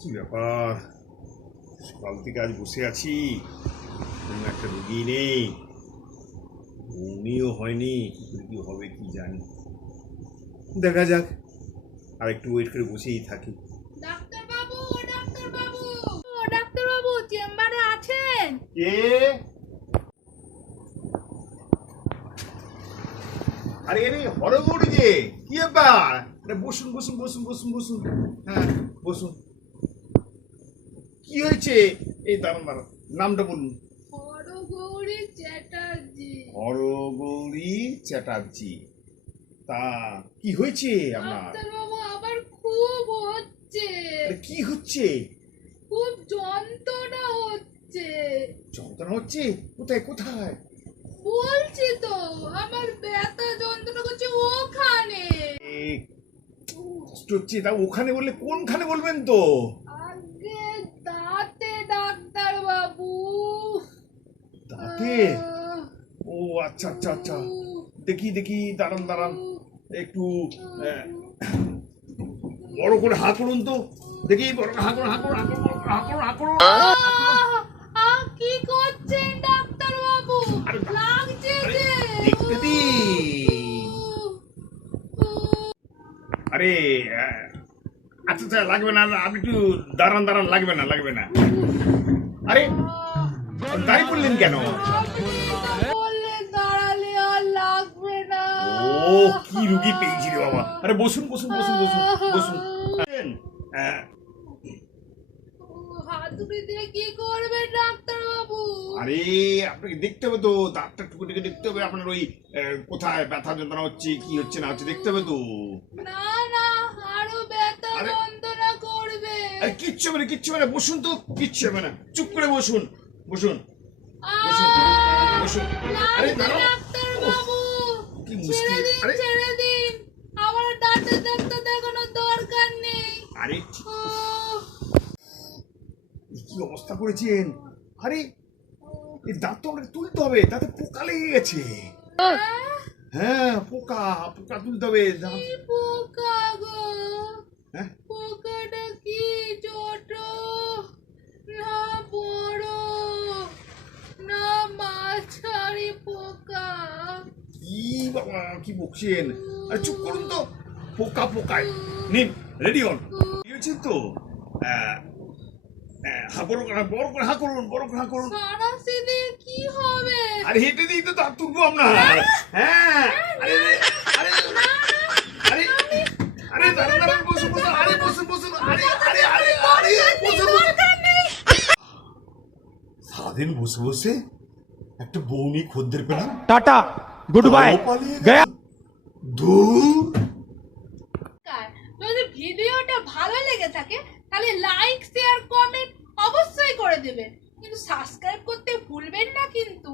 কি ব্যাপার, সকাল থেকে আজ বসে আছি, কোনো একটা রুগী নেই, উনিও হয়নি, কি করে কি হবে কি জানি। দেখা যাক, আর একটু ওয়েট করে বসেই থাকি। ডাক্তার বাবু, ডাক্তার বাবু, ডাক্তার বাবু চেম্বারে আছেন? কে? আরে এরে হরগৌরী যে, কি ব্যাপার? আরে বসুন বসুন বসুন বসুন বসুন, হ্যাঁ বসুন। কি হয়েছে? এই দাঁড়ান দাঁড়ান, নামটা বলুন। হরগৌরী চ্যাটার্জি। হরগৌরী চ্যাটার্জি। তা কি হয়েছে আপনার? ডাক্তার বাবু আবার খুব হচ্ছে, আরে কি হচ্ছে? খুব যন্ত্রণা হচ্ছে। যন্ত্রণা হচ্ছে? কোথায় কোথায়? বলছি তো, আমার ব্যথা যন্ত্রণা করছে ওখানে। এ, কষ্ট হচ্ছে, তা ওখানে বললে কোনখানে বলবেন তো? আগে দাঁতে ডাক্তার বাবু। দাঁতে? ও আচ্ছা আচ্ছা আচ্ছা, দেখি দেখি, দাঁড়ান দাঁড়ান, একটু আহ, বড় করে হাঁ করুন তো, দেখি বড় করে হাঁ করুন, হাঁ করুন, হাঁ করুন, হাঁ করুন, হাঁ করুন। কি করছেন ডাক্তার বাবু? আরে, লাগছে যে। দেখতে দিন। আরে আচ্ছা আচ্ছা, লাগবে না, আপনি একটু দাঁড়ান দাঁড়ান, লাগবে না লাগবে না। আরে দাঁড়িয়ে পড়লেন কেন? বললে দাঁড়ালে আর লাগবে না। ও কি রুগী পেয়েছি রে বাবা। আরে বসুন বসুন বসুন বসুন বসুন। আহ, হাতুড়ি দিয়ে কি করবেন ডাক্তার বাবু? আরে আপনাকে দেখতে হবে তো, ডাক্তার টুকুটিকে দেখতে হবে আপনার ওই কোথায় ব্যথা যন্ত্রণা হচ্ছে, কি হচ্ছে না হচ্ছে দেখতে হবে তো। না না, আরো ব্যথা আরে, যন্ত্রণা করবে। আরে কিচ্ছু হবে না, কিচ্ছু হবে না, বসুন তো, কিচ্ছু হবে না, চুপ করে বসুন বসুন বসুন বসুন। আরে লাগছে দাঁড়াও। ডাক্তার ওহ, বাবু। কি ছেড়ে মুশকিল। দিন আরে ছেড়ে দিন, আমার ডাক্তার ডাক্তার দেখানোর দরকার নেই। আরে উহ, কি অবস্থা করেছেন? আরে এই দাঁত তো আমাকে তুলতে হবে, তাতে পোকা লেগে গেছে। হ্যাঁ পোকা, পোকা তুলতে হবে দাঁত। কি পোকা গো? হ্যাঁ পোকাটা কি ছোট না বড় না মাঝারি পোকা? কি বাবা কি বকছেন? আরে চুপ করুন তো, পোকা পোকায় নিন, রেডি হন। কি হয়েছে তো? হা বড় করে, বড় করে হা করুন, বড় করে হা করুন। সারাসি দিয়ে কি হবে? আরে হেঁটে দিই তো দাঁত তুলবো আপনার। হ্যাঁ আরে আরে আরে আরে দাঁড়ান দাঁড়ান, বসুন বসুন, আরে বসুন বসুন, আরে আরে আরে আরে বসুন বসুন। সারাদিন বসে বসে একটা বৌনি খদ্দের পেলাম, टाटा गुड बाय गया। ধুর। যদি ভিডিওটা ভালো লেগে থাকে তাহলে লাইক শেয়ার কমেন্ট অবশ্যই করে দেবেন, কিন্তু সাবস্ক্রাইব করতে ভুলবেন না কিন্তু।